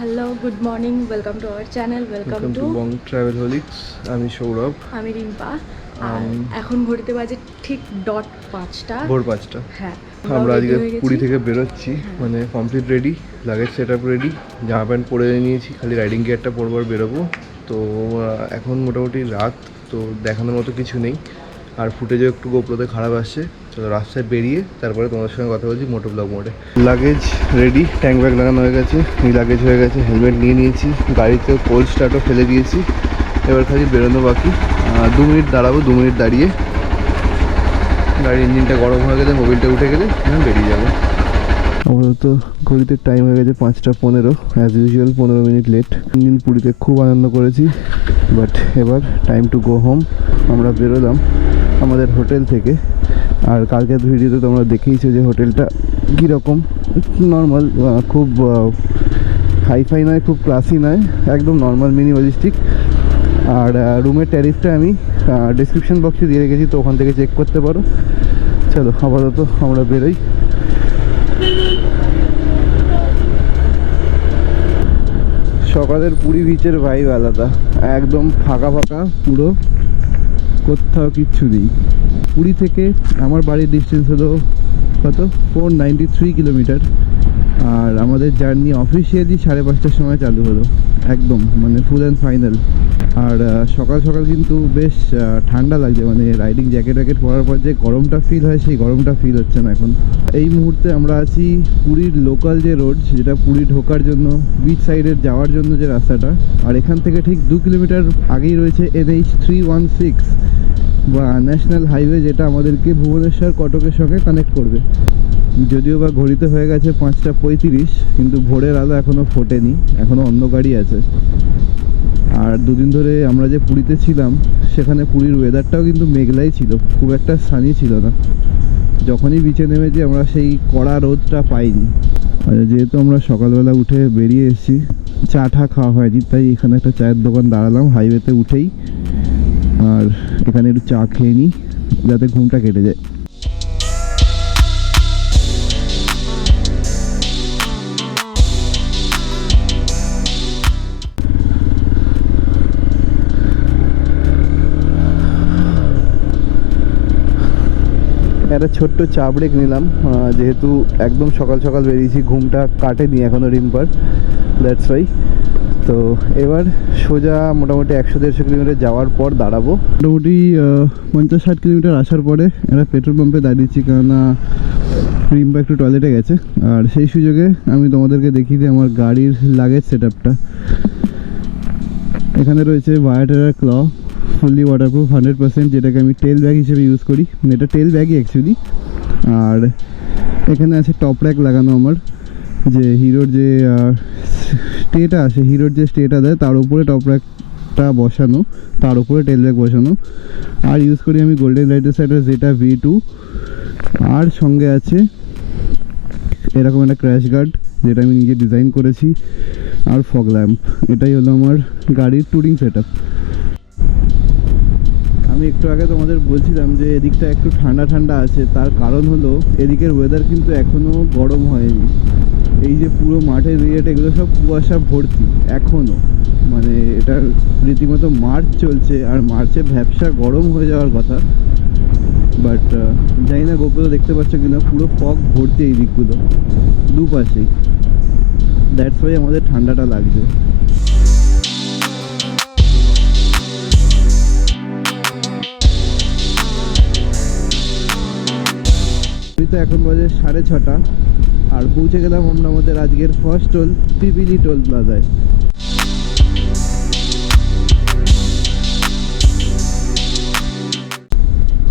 Hello, good morning, welcome to our channel, welcome to BonG TravelholicS। আমি সৌরভ। আমি রিম্পা। আর এখন ঘড়িতে বাজে ঠিক ডট 5টা, ভোর 5টা। হ্যাঁ। আমরা রেডি আজকে হয়ে গেছি। পুরী থেকে বেরোচ্ছি, মানে complete ready, luggage set up ready, জামা প্যান্ট পরে নিয়েছি, খালি রাইডিং গিয়ারটা পরবার বেরোবো। তো এখন মোটামুটি রাত, তো দেখানোর মতো কিছু নেই, আর ফুটেজও একটু গোপ্রোতে খারাপ আসছে। চলো রাস্তায় বেরিয়ে তারপরে তোমাদের সঙ্গে কথা বলছি মোটোব্লগ মোডে। লাগেজ রেডি, ট্যাঙ্ক ব্যাগ লাগানো হয়ে গেছে, লাগেজ হয়ে গেছে, হেলমেট নিয়ে নিয়েছি, গাড়িতেও কোল্ড স্টার্টও ফেলে দিয়েছি। এবার খালি বেরোনো বাকি। 2 মিনিট দাঁড়াবো, 2 মিনিট দাঁড়িয়ে গাড়ির ইঞ্জিনটা গরম হয়ে গেলে, মোবিলটা উঠে গেলে আমি বেরিয়ে যাবো। আপাতত ঘড়িতে টাইম হয়ে গেছে 5:15, অ্যাজ ইউজুয়াল 15 মিনিট লেট। দিন পুরীতে খুব আনন্দ করেছি, বাট এবার টাইম টু গো হোম। আমরা বেরোলাম আমাদের হোটেল থেকে, আর কালকের ভিডিওতে তোমরা দেখেইছো যে হোটেলটা কীরকম। নর্মাল, খুব হাইফাই নয়, খুব ক্লাসি নয়, একদম নর্মাল মিনিমালিস্টিক। আর রুমের ট্যারিফটা আমি ডিসক্রিপশন বক্সে দিয়ে রেখেছি, তো ওখান থেকে চেক করতে পারো। চলো আপাতত আমরা বেরোই। সকালের পুরী বিচের ভাইব আলাদা, একদম ফাঁকা ফাঁকা পুরো, কোথাও কিচ্ছু নেই। পুরী থেকে আমার বাড়ির ডিস্টেন্স হলো কত, 493 কিলোমিটার। আর আমাদের জার্নি অফিসিয়ালি 5:30টার সময় চালু হলো, একদম মানে ফুল অ্যান্ড ফাইনাল। আর সকাল সকাল কিন্তু বেশ ঠান্ডা লাগছে, মানে রাইডিং জ্যাকেট ওয়াকেট পরার পর যে গরমটা ফিল হয়, সেই গরমটা ফিল হচ্ছে না এখন। এই মুহূর্তে আমরা আছি পুরীর লোকাল যে রোড, যেটা পুরী ঢোকার জন্য বিচ সাইডের যাওয়ার জন্য যে রাস্তাটা, আর এখান থেকে ঠিক 2 কিলোমিটার আগেই রয়েছে NH 316 বা ন্যাশনাল হাইওয়ে, যেটা আমাদেরকে ভুবনেশ্বর কটকের সঙ্গে কানেক্ট করবে। যদিও বা ঘড়িতে হয়ে গেছে 5:35, কিন্তু ভোরের আলো এখনও ফোটেনি, এখনও অন্ধকারই আছে। আর দুদিন ধরে আমরা যে পুরীতে ছিলাম, সেখানে পুরীর ওয়েদারটাও কিন্তু মেঘলাই ছিল, খুব একটা সানি ছিল না। যখনই বিচে নেমেছি আমরা সেই কড়া রোদটা পাইনি। আর যেহেতু আমরা সকালবেলা উঠে বেরিয়ে এসেছি, চা টা খাওয়া হয়নি, তাই এখানে একটা চায়ের দোকান দাঁড়ালাম হাইওয়েতে উঠেই। আর এখানে একটু চা খেয়ে নিই, যাতে ঘুমটা কেটে যায়। একটা ছোট্ট চা ব্রেক নিলাম, যেহেতু একদম সকাল সকাল বেরিয়েছি, ঘুমটা কাটেনি এখনও রিম্পার, দ্যাটস ওয়াই। তো এবার সোজা মোটামুটি 100-150 কিলোমিটার যাওয়ার পর দাঁড়াবো। মোটামুটি 50-60 কিলোমিটার আসার পরে একটা পেট্রোল পাম্পে দাঁড়িয়েছি, কেননা রিম্পা একটু টয়লেটে গেছে। আর সেই সুযোগে আমি তোমাদেরকে দেখিয়ে দিই আমার গাড়ির লাগেজ সেট আপটা। এখানে রয়েছে বায়োটেরার ক্ল, ফুললি ওয়াটারপ্রুফ 100%, যেটাকে আমি টেল ব্যাগ হিসেবে ইউজ করি, এটা টেল ব্যাগই অ্যাকচুয়ালি। আর এখানে আছে টপ র্যাক লাগানো আমার, যে হিরোর যে স্টেটা আসে, হিরোর যে স্টেটা দেয় তার উপরে টপ র্যাকটা বসানো, তার উপরে টেল ব্যাগ বসানো। আর ইউজ করি আমি গোল্ডেন রাইডার সাইডের যেটা V2, আর সঙ্গে আছে এরকম একটা ক্র্যাশ গার্ড, যেটা আমি নিজে ডিজাইন করেছি, আর ফগ ল্যাম্প। এটাই হলো আমার গাড়ির ট্যুরিং সেট আপ। আমি একটু আগে তোমাদের বলছিলাম যে এদিকটা একটু ঠান্ডা ঠান্ডা আছে, তার কারণ হলো এদিকের ওয়েদার কিন্তু এখনও গরম হয়নি। এই যে পুরো মাঠের এরিয়াটা, এগুলো সব কুয়াশা ভর্তি এখনও, মানে এটা রীতিমতো মার্চ চলছে, আর মার্চে ভ্যাপসা গরম হয়ে যাওয়ার কথা। বাট জানি না গোপুরো দেখতে পাচ্ছ কিনা, পুরো ফগ ভর্তি এই দিকগুলো দুপাশেই, দ্যাটস ওয়াই আমাদের ঠান্ডাটা লাগছে। তো এখন বাজে 6:30, আর পৌঁছে গেলাম আমরা আমাদের আজকের ফার্স্ট টোল, পিপিলি টোল প্লাজায়।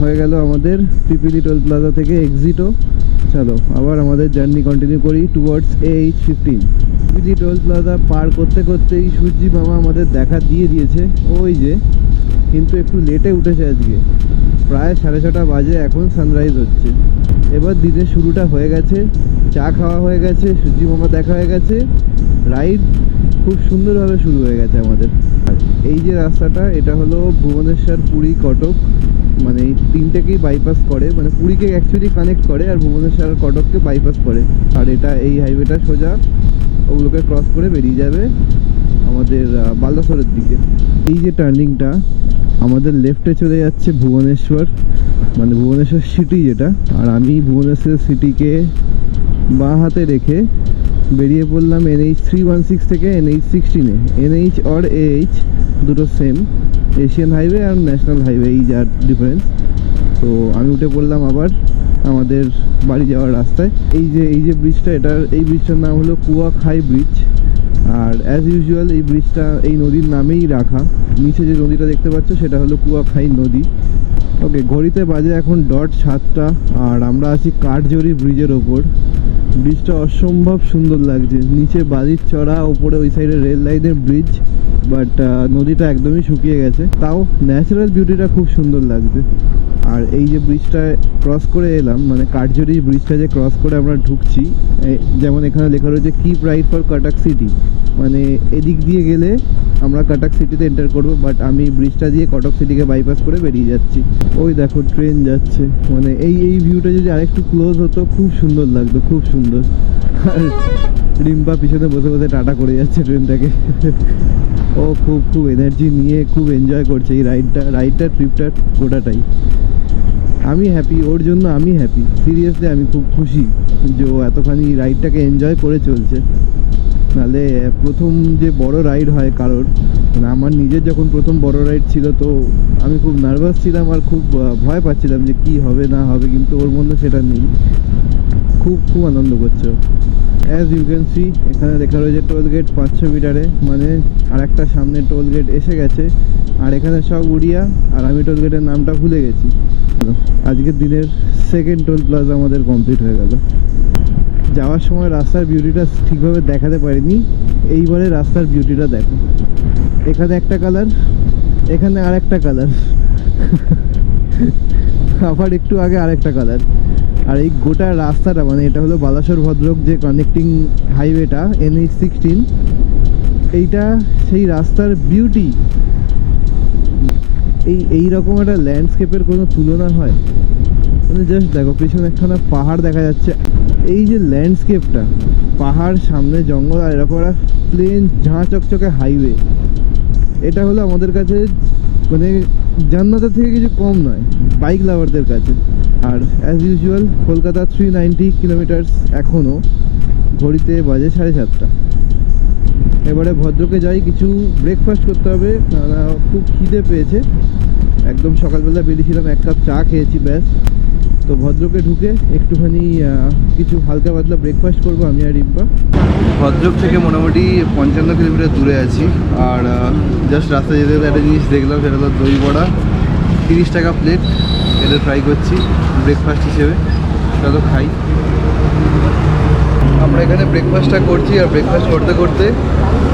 হয়ে গেল আমাদের পিপিলি টোল প্লাজা থেকে এক্সিটও। চলো আবার আমাদের জার্নি কন্টিনিউ করি towards AH15। Pipili toll plaza পার করতে করতেই সূর্যি মামা আমাদের দেখা দিয়ে দিয়েছে, ওই যে, কিন্তু একটু লেটে উঠেছে আজকে, প্রায় 6:30 বাজে, এখন সানরাইজ হচ্ছে। এবার দিনের শুরুটা হয়ে গেছে, চা খাওয়া হয়ে গেছে, সূর্যি মামা দেখা হয়ে গেছে, রাইড খুব সুন্দরভাবে শুরু হয়ে গেছে আমাদের। আর এই যে রাস্তাটা, এটা হলো ভুবনেশ্বর, পুরী, কটক, মানে এই তিনটেকেই বাইপাস করে, মানে পুরীকে অ্যাকচুয়ালি কানেক্ট করে, আর ভুবনেশ্বর আর কটককে বাইপাস করে। আর এটা এই হাইওয়েটা সোজা ওগুলোকে ক্রস করে বেরিয়ে যাবে আমাদের বালাসোরের দিকে। এই যে টার্নিংটা আমাদের লেফটে চলে যাচ্ছে ভুবনেশ্বর, মানে ভুবনেশ্বর সিটি যেটা, আর আমি ভুবনেশ্বর সিটিকে বাঁ হাতে রেখে বেরিয়ে পড়লাম NH316 থেকে NH16-এ। NH আর AH দুটো সেম, এশিয়ান হাইওয়ে আর ন্যাশনাল হাইওয়ে, এই যার ডিফারেন্স। তো আমি উঠে পড়লাম আবার আমাদের বাড়ি যাওয়ার রাস্তায়। এই যে ব্রিজটা, এই ব্রিজটার নাম হলো কুয়াখাই ব্রিজ। আর অ্যাজ ইউজুয়াল এই ব্রিজটা এই নদীর নামেই রাখা। নিচে যে নদীটা দেখতে পাচ্ছ সেটা হলো কুয়াখাই নদী। ওকে, ঘড়িতে বাজে এখন .7টা, আর আমরা আছি কাঠজড়ি ব্রিজের ওপর। ব্রিজটা অসম্ভব সুন্দর লাগছে, নিচে বালির চড়া, ওপরে ওই সাইডে রেল লাইনের ব্রিজ, বাট নদীটা একদমই শুকিয়ে গেছে, তাও ন্যাচারাল বিউটিটা খুব সুন্দর লাগছে। আর এই যে ব্রিজটা ক্রস করে এলাম, মানে কাঠজড়ি ব্রিজটা যে ক্রস করে আমরা ঢুকছি, যেমন এখানে লেখা রয়েছে keep right for Cuttack city, মানে এদিক দিয়ে গেলে আমরা কাটাক সিটিতে এন্টার করব, বাট আমি ব্রিজটা দিয়ে কটক সিটিকে বাইপাস করে বেরিয়ে যাচ্ছি। ওই দেখো ট্রেন যাচ্ছে, মানে এই ভিউটা যদি আরেকটু ক্লোজ হতো খুব সুন্দর লাগতো, খুব সুন্দর। আর রিম্পা পিছনে বসে বসে টাটা করে যাচ্ছে ট্রেনটাকে। ও খুব এনার্জি নিয়ে খুব এনজয় করছে এই রাইডটা ট্রিপটা গোটাটাই। আমি হ্যাপি, ওর জন্য আমি হ্যাপি, সিরিয়াসলি আমি খুব খুশি যে ও এতখানি রাইডটাকে এনজয় করে চলছে। নাহলে প্রথম যে বড় রাইড হয় কারোর, মানে আমার নিজের যখন প্রথম বড় রাইড ছিল, তো আমি খুব নার্ভাস ছিলাম আর খুব ভয় পাচ্ছিলাম যে কি হবে না হবে, কিন্তু ওর মধ্যে সেটা নেই, খুব আনন্দ করছে। অ্যাজ ইউ ক্যান সি এখানে লেখা রয়েছে টোল গেট 500 মিটারে, মানে আর একটা সামনে টোল গেট এসে গেছে। আর এখানে সব উড়িয়া, আর আমি টোল গেটের নামটা ভুলে গেছি। আজকের দিনের সেকেন্ড টোল প্লাজা আমাদের কমপ্লিট হয়ে গেল। যাওয়ার সময় রাস্তার বিউটিটা ঠিকভাবে দেখাতে পারিনি, এইবারে রাস্তার বিউটিটা দেখো। এখানে একটা কালার, এখানে আর একটা কালার, আবার একটু আগে আর একটা কালার। আর এই গোটা রাস্তাটা, মানে এটা হলো বালাসোর ভদ্রক যে কানেক্টিং হাইওয়েটা NH16, এইটা সেই রাস্তার বিউটি। এই রকম একটা ল্যান্ডস্কেপের কোনো তুলনা হয়? মানে জাস্ট দেখো, পিছনে একখানা পাহাড় দেখা যাচ্ছে, এই যে ল্যান্ডস্কেপটা, পাহাড়, সামনে জঙ্গল, আর এরকম একটা প্লেন ঝাঁ চকচকে হাইওয়ে, এটা হলো আমাদের কাছে মানে জান্নাতের থেকে কিছু কম নয় বাইক লাভারদের কাছে। আর অ্যাজ ইউজুয়াল কলকাতা 390 কিলোমিটার্স এখনও, ঘড়িতে বাজে 7:30। এবারে ভদ্রকে যাই, কিছু ব্রেকফাস্ট করতে হবে, কেননা খুব খিদে পেয়েছে। একদম সকালবেলা বেরিয়েছিলাম, 1 কাপ চা খেয়েছি ব্যাস। তো ভদ্রকে ঢুকে একটুখানি কিছু হালকা পাতলা ব্রেকফাস্ট করবো আমি আর রিম্পা। ভদ্রক থেকে মোটামুটি 55 কিলোমিটার দূরে আছি, আর জাস্ট রাস্তায় যেতে গেলে একটা জিনিস দেখলাম, সেটা হলো দই বড়া, 30 টাকা প্লেট। এটা ট্রাই করছি ব্রেকফাস্ট হিসেবে, চলো খাই। আমরা এখানে ব্রেকফাস্টটা করছি, আর ব্রেকফাস্ট করতে করতে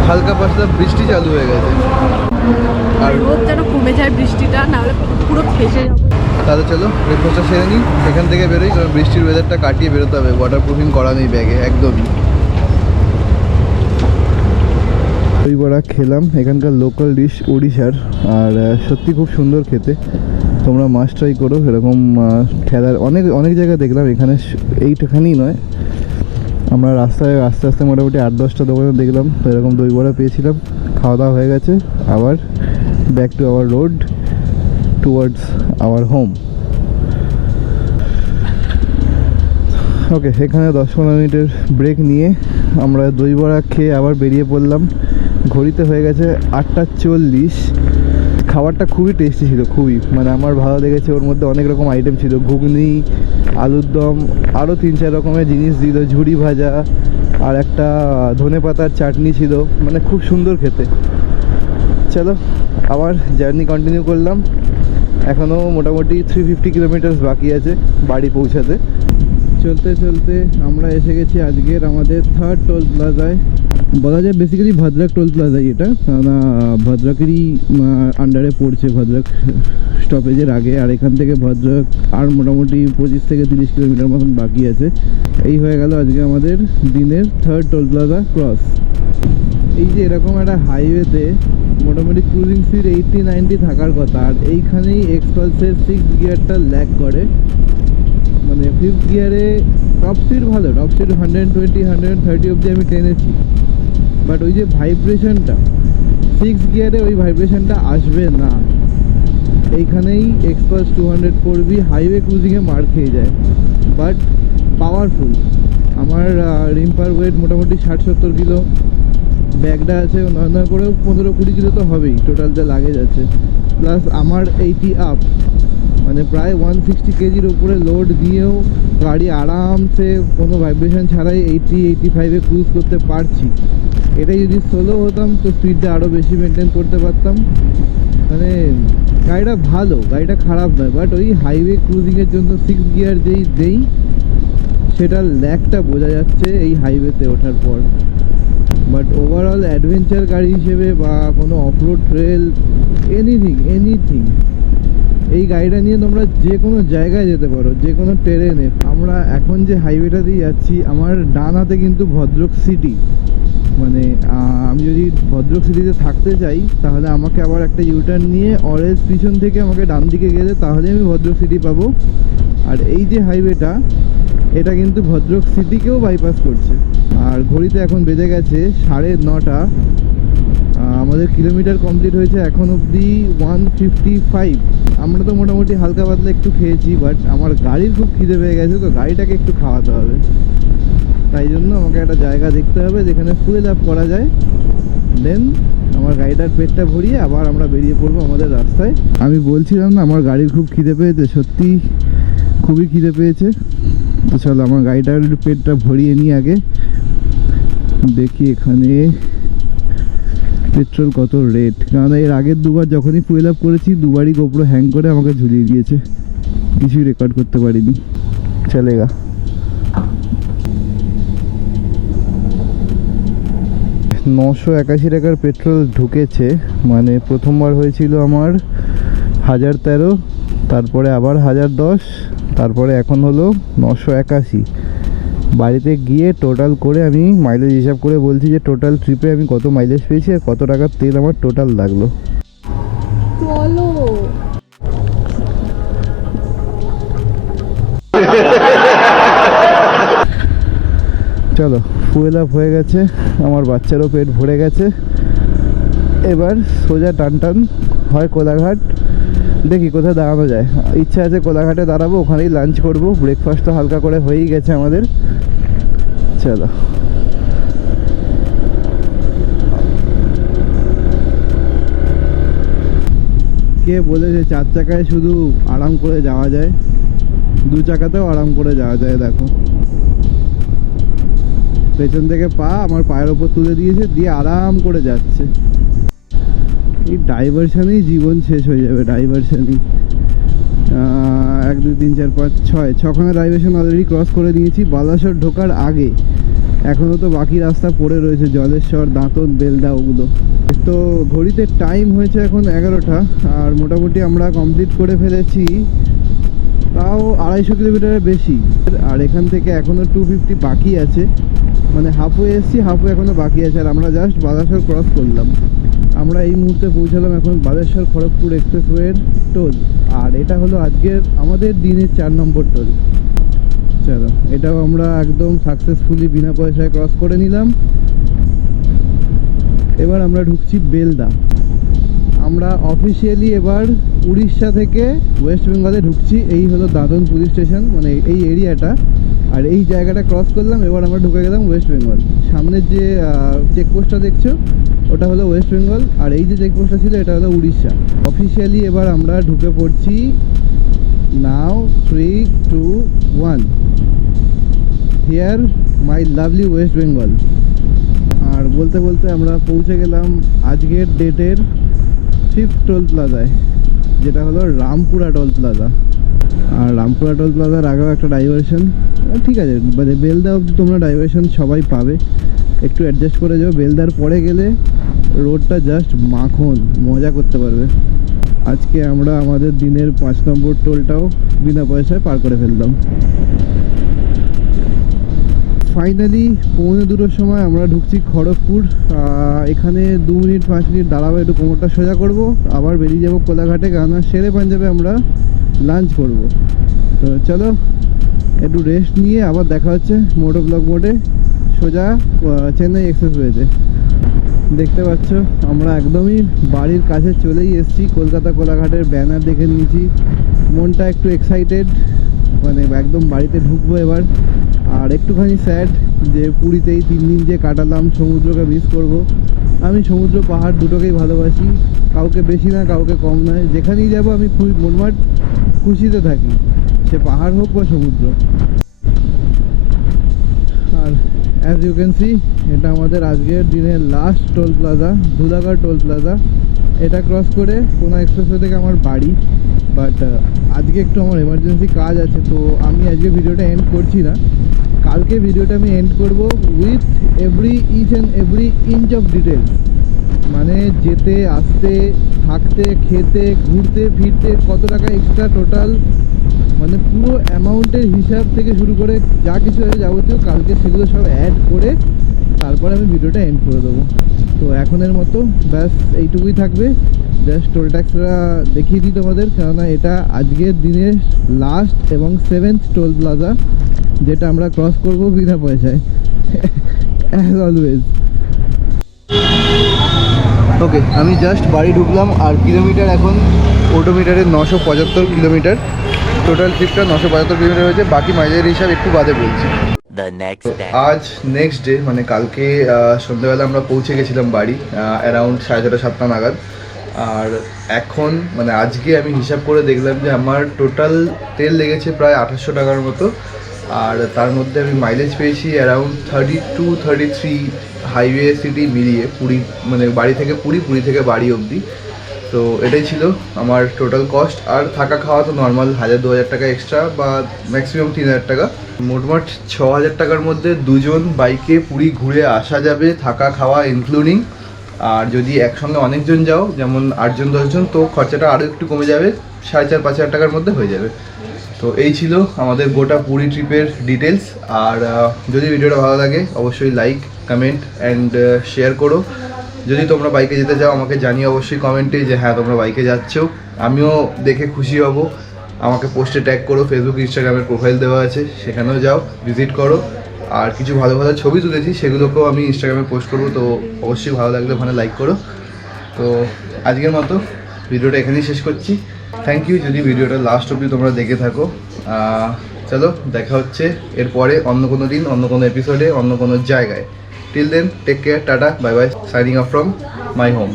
হালকা পাতলা বৃষ্টি চালু হয়ে গেছে, আর রোদ যেন কমে যায় বৃষ্টিটা, না হলে পুরো ফেসে যাবো। তাহলে চলো ব্রেকফাস্টটা সেরে নিই, এখান থেকে বেরোই, কারণ বৃষ্টির ওয়েদারটা কাটিয়ে বেরোতে হবে, ওয়াটার প্রুফিং করা নেই ব্যাগে একদমই। দই বড়া খেলাম, এখানকার লোকাল ডিশ উড়িষ্যার, আর সত্যি খুব সুন্দর খেতে, তোমরা মাস্ট ট্রাই করো। এরকম ঠেলার অনেক জায়গায় দেখলাম, এখানে এইটাখানেই নয়, আমরা রাস্তায় আস্তে আস্তে মোটামুটি 8-10টা দোকানে দেখলাম, তো এরকম দই বড়া পেয়েছিলাম। খাওয়া দাওয়া হয়ে গেছে, আবার back to our road towards our home. Okay, এখানে 10-15 মিনিটের ব্রেক নিয়ে আমরা দই বড়া খেয়ে আবার বেরিয়ে পড়লাম। ঘড়িতে হয়ে গেছে 8:40। খাবারটা খুবই টেস্টি ছিল, খুবই, মানে আমার ভালো লেগেছে। ওর মধ্যে অনেক রকম আইটেম ছিল, ঘুগনি, আলুর দম, আরও 3-4 রকমের জিনিস দিল, ঝুড়ি ভাজা, আর একটা ধনে পাতার চাটনি ছিল, মানে খুব সুন্দর খেতে। চলো আবার জার্নি কন্টিনিউ করলাম, এখনও মোটামুটি 350 কিলোমিটার্স বাকি আছে বাড়ি পৌঁছাতে। চলতে চলতে আমরা এসে গেছি আজকের আমাদের থার্ড টোল প্লাজায়, বলা যায় বেসিক্যালি ভদ্রক টোল প্লাজাই এটা, কেননা ভদ্রকেরই আন্ডারে পড়ছে, ভদ্রক স্টপেজের আগে। আর এখান থেকে ভদ্রক আর মোটামুটি 25 থেকে 30 কিলোমিটার মতন বাকি আছে। এই হয়ে গেল আজকে আমাদের দিনের থার্ড টোল প্লাজা ক্রস। এই যে এরকম একটা হাইওয়েতে মোটামুটি ক্রুজিং স্পিড 80-90 থাকার কথা, আর এইখানেই এক্সপালসের 6th গিয়ারটা ল্যাগ করে, মানে 5th গিয়ারে টপ স্পিড ভালো, টপ স্পিড 120-130 অবধি আমি টেনেছি, বাট ওই যে ভাইব্রেশনটা 6 গিয়ারে ওই ভাইব্রেশনটা আসবে না। এইখানেই Xpulse 204B হাইওয়ে ক্রুজিংয়ে মার খেয়ে যায়, বাট পাওয়ারফুল। আমার রিম পার ওয়েট মোটামুটি 60-70 কিলো, ব্যাগটা আছে নর্মাল করেও 15-20 কিলো তো হবেই, টোটাল যা লাগেজ আছে, প্লাস আমার 80 আপ, মানে প্রায় 160 কেজির উপরে লোড দিয়েও গাড়ি আরামসে কোনো ভাইব্রেশন ছাড়াই 80-85-এ ক্রুজ করতে পারছি। এটাই যদি সোলো হতাম তো স্পিডটা আরও বেশি মেনটেন করতে পারতাম। মানে গাড়িটা ভালো, গাড়িটা খারাপ নয়, বাট ওই হাইওয়ে ক্রুজিংয়ের জন্য 6 গিয়ার যেই দেই সেটার ল্যাগটা বোঝা যাচ্ছে এই হাইওয়েতে ওঠার পর। বাট ওভারঅল অ্যাডভেঞ্চার গাড়ি হিসেবে বা কোনো অফরোড ট্রেল এনিথিং এই গাড়িটা নিয়ে তোমরা যে কোনো জায়গায় যেতে পারো, যে কোনো ট্রেনে। আমরা এখন যে হাইওয়েটা দিয়ে যাচ্ছি, আমার ডান হাতে কিন্তু ভদ্রক সিটি, মানে আমি যদি ভদ্রক সিটিতে থাকতে চাই তাহলে আমাকে আবার একটা ইউটার্ন নিয়ে অরেঞ্জ পিছন থেকে আমাকে ডান দিকে গেলে তাহলে আমি ভদ্রক সিটি পাবো। আর এই যে হাইওয়েটা এটা কিন্তু ভদ্রক সিটিকেও বাইপাস করছে। আর ঘড়িতে এখন বেজে গেছে 9:30। আমাদের কিলোমিটার কমপ্লিট হয়েছে এখন অবধি 155। আমরা তো মোটামুটি হালকা পাতলা একটু খেয়েছি, বাট আমার গাড়ির খুব খিদে পেয়ে গেছে, তো গাড়িটাকে একটু খাওয়াতে হবে। তাই জন্য আমাকে একটা জায়গা দেখতে হবে যেখানে ফুয়েল আপ করা যায়, দেন আমার গাড়িটার পেটটা ভরিয়ে আবার আমরা বেরিয়ে পড়বো আমাদের রাস্তায়। আমি বলছিলাম না আমার গাড়ির খুব খিদে পেয়েছে, সত্যি খুবই খিদে পেয়েছে। তো চলো আমার গাড়িটার পেটটা ভরিয়ে নিই আগে। দেখি এখানে পেট্রোল কত রেট, কারণ এর আগের দুবার যখনই ফুয়েল আপ করেছি দুবারই গোপ্রো হ্যাং করে আমাকে ঝুলিয়ে দিয়েছে, কিছুই রেকর্ড করতে পারিনি। চলেগা। $981 পেট্রোল ঢুকেছে, মানে প্রথমবার হয়েছিল আমার 1013, তারপরে আবার 1010, তারপরে এখন হলো 981। বাড়িতে গিয়ে টোটাল করে আমি মাইলেজ হিসাব করে বলছি যে টোটাল ট্রিপে আমি কত মাইলেজ পেয়েছি আর কত টাকার তেল আমার টোটাল লাগলো। চলো চলো ফুয়েল আপ হয়ে গেছে, আমার বাচ্চারও পেট ভরে গেছে। এবার সোজা টান হয় কোলাঘাট, দেখি কোথায় দাঁড়ানো যায়। ইচ্ছা আছে কোলাঘাটে দাঁড়াবো, ওখানেই লাঞ্চ করব। ব্রেকফাস্ট তো হালকা করে হয়েই গেছে আমাদের। চলো কে বলেছে 4 চাকায় শুধু আরাম করে যাওয়া যায়, 2 চাকাতেও আরাম করে যাওয়া যায়। দেখো পেছন থেকে পা আমার পায়ের ওপর তুলে দিয়েছে, দিয়ে আরাম করে যাচ্ছে। এই ডাইভারশনেই জীবন শেষ হয়ে যাবে, ডাইভারশনই। 1 2 3 4 5 6খানা ডাইভারশন অলরেডি ক্রস করে নিয়েছি বালাসর ঢোকার আগে। এখনও তো বাকি রাস্তা পড়ে রয়েছে, জলেশ্বর, দাঁতন, বেলদা, ওগুলো। তো ঘড়িতে টাইম হয়েছে এখন 11টা, আর মোটামুটি আমরা কমপ্লিট করে ফেলেছি তাও 250 কিলোমিটারের বেশি। আর এখান থেকে এখনও 250 বাকি আছে, মানে হাফওয়ে এসছি, হাফওয়ে এখনও বাকি আছে। আর আমরা জাস্ট বালাসর ক্রস করলাম। আমরা এই মুহূর্তে পৌঁছালাম এখন বালেশ্বর খড়গপুর এক্সপ্রেসওয়ের টোল, আর এটা হলো আজকের আমাদের দিনের 4 নম্বর টোল। চলো এটাও আমরা একদম সাকসেসফুলি বিনা পয়সায় ক্রস করে নিলাম। এবার আমরা ঢুকছি বেলদা। আমরা অফিসিয়ালি এবার উড়িষ্যা থেকে ওয়েস্ট বেঙ্গলে ঢুকছি। এই হলো দাদন পুলিশ স্টেশন, মানে এই এরিয়াটা। আর এই জায়গাটা ক্রস করলাম, এবার আমরা ঢুকে গেলাম ওয়েস্ট বেঙ্গল। সামনের যে চেকপোস্টটা দেখছো ওটা হলো ওয়েস্ট বেঙ্গল, আর এই যে চেকপোস্টটা ছিল এটা হলো উড়িষ্যা। অফিসিয়ালি এবার আমরা ঢুকে পড়ছি। Now 3 2 1 here my lovely West Bengal. আর বলতে বলতে আমরা পৌঁছে গেলাম আজকের ডেটের 5th টোল প্লাজায়, যেটা হলো রামপুরা টোল প্লাজা। আর রামপুরা টোল প্লাজার আগেও একটা ডাইভারশন, ঠিক আছে, মানে বেলদা অবধি তোমরা ডাইভারশন সবাই পাবে, একটু অ্যাডজাস্ট করে যাও। বেলদার পরে গেলে রোডটা জাস্ট মাখন, মজা করতে পারবে। আজকে আমরা আমাদের দিনের 5 নম্বর টোলটাও বিনা পয়সায় পার করে ফেললাম। ফাইনালি 1:45-র সময় আমরা ঢুকছি খড়গপুর। এখানে 2 মিনিট 5 মিনিট দাঁড়াবো, একটু কোমরটা সোজা করব, আবার বেরিয়ে যাব কোলাঘাটে, কেননা শেরে পাঞ্জাবে আমরা লাঞ্চ করব। তো চলো একটু রেস্ট নিয়ে আবার দেখা হচ্ছে মোটোব্লগ মোডে সোজা চেন্নাই এক্সপ্রেসওয়েতে। দেখতে পাচ্ছ আমরা একদমই বাড়ির কাছে চলেই এসেছি। কলকাতা কোলাঘাটের ব্যানার দেখে নিয়েছি, মনটা একটু এক্সাইটেড, মানে একদম বাড়িতে ঢুকবো এবার। আর একটুখানি স্যাড যে পুরীতেই 3 দিন যে কাটালাম, সমুদ্রকে মিস করব। আমি সমুদ্র পাহাড় দুটোকেই ভালোবাসি, কাউকে বেশি না কাউকে কম নয়। যেখানেই যাব আমি মনমাট খুশিতে থাকি, সে পাহাড় হোক বা সমুদ্র। আর অ্যাজ ইউ ক্যান সি, এটা আমাদের আজকের দিনের last toll plaza, Dhulagarh toll plaza. এটা ক্রস করে কোনো এক্সপ্রেসওয়ে থেকে আমার বাড়ি। বাট আজকে একটু আমার এমার্জেন্সি কাজ আছে, তো আমি আজকে ভিডিওটা এন্ড করছি না। কালকে ভিডিওটা আমি এন্ড করব with each and every inch of details, মানে যেতে আসতে থাকতে খেতে ঘুরতে ফিরতে কত টাকা এক্সট্রা টোটাল, মানে পুরো অ্যামাউন্টের হিসাব থেকে শুরু করে যা কিছু আছে যাবতীয় কালকে সেগুলো সব অ্যাড করে তারপরে আমি ভিডিওটা এন্ড করে দেবো। তো এখনের মতো ব্যাস এইটুকুই থাকবে। জাস্ট টোল ট্যাক্সটা দেখিয়ে দিই তোমাদের, কেননা এটা আজকের দিনের লাস্ট এবং 7th টোল প্লাজা, যেটা আমরা ক্রস করবো বিনা পয়সায় অ্যাজ অলওয়েজ। ওকে, আমি জাস্ট বাড়ি ঢুকলাম আর কিলোমিটার এখন অটোমিটারে 975 কিলোমিটার। টোটাল ট্রিপটা 975 কিলোমিটার হয়েছে, বাকি মাইলের হিসাব একটু বাদে বলছি। আজ নেক্সট ডে, মানে কালকে সন্ধ্যাবেলা আমরা পৌঁছে গেছিলাম বাড়ি অ্যারাউন্ড 6:30-7টা নাগাদ। আর এখন মানে আজকে আমি হিসাব করে দেখলাম যে আমার টোটাল তেল লেগেছে প্রায় 2800 টাকার মতো। আর তার মধ্যে আমি মাইলেজ পেয়েছি অ্যারাউন্ড 32-33 হাইওয়ে সিটি মিলিয়ে, পুরী মানে বাড়ি থেকে পুরী থেকে বাড়ি অবধি। তো এটাই ছিল আমার টোটাল কস্ট। আর থাকা খাওয়া তো নর্মাল 1000-2000 টাকা এক্সট্রা বা ম্যাক্সিমাম 3000 টাকা, মোটমাট 6000 টাকার মধ্যে দুজন বাইকে পুরী ঘুরে আসা যাবে, থাকা খাওয়া ইনক্লুডিং। আর যদি একসঙ্গে অনেকজন যাও, যেমন 8জন 10জন, তো খরচাটা আরও একটু কমে যাবে, 4500-5000 টাকার মধ্যে হয়ে যাবে। তো এই ছিল আমাদের গোটা পুরী ট্রিপের ডিটেলস। আর যদি ভিডিওটা ভালো লাগে অবশ্যই লাইক, কমেন্ট অ্যান্ড শেয়ার করো। যদি তোমরা বাইকে যেতে চাও আমাকে জানিও অবশ্যই কমেন্টে যে হ্যাঁ তোমরা বাইকে যাচ্ছ, আমিও দেখে খুশি হব। আমাকে পোস্টে ট্যাগ করো, ফেসবুক ইনস্টাগ্রামের প্রোফাইল দেওয়া আছে, সেখানেও যাও, ভিজিট করো। আর কিছু ভালো ভালো ছবি তুলেছি সেগুলোকেও আমি ইনস্টাগ্রামে পোস্ট করবো, তো অবশ্যই ভালো লাগলে ওখানে লাইক করো। তো আজকের মতো ভিডিওটা এখানেই শেষ করছি। থ্যাংক ইউ যদি ভিডিওটা লাস্ট অবধি তোমরা দেখে থাকো। চলো দেখা হচ্ছে এরপরে অন্য কোনো দিন, অন্য কোনো এপিসোডে, অন্য কোনো জায়গায়। Till then take care, tata, bye bye, signing off from my home.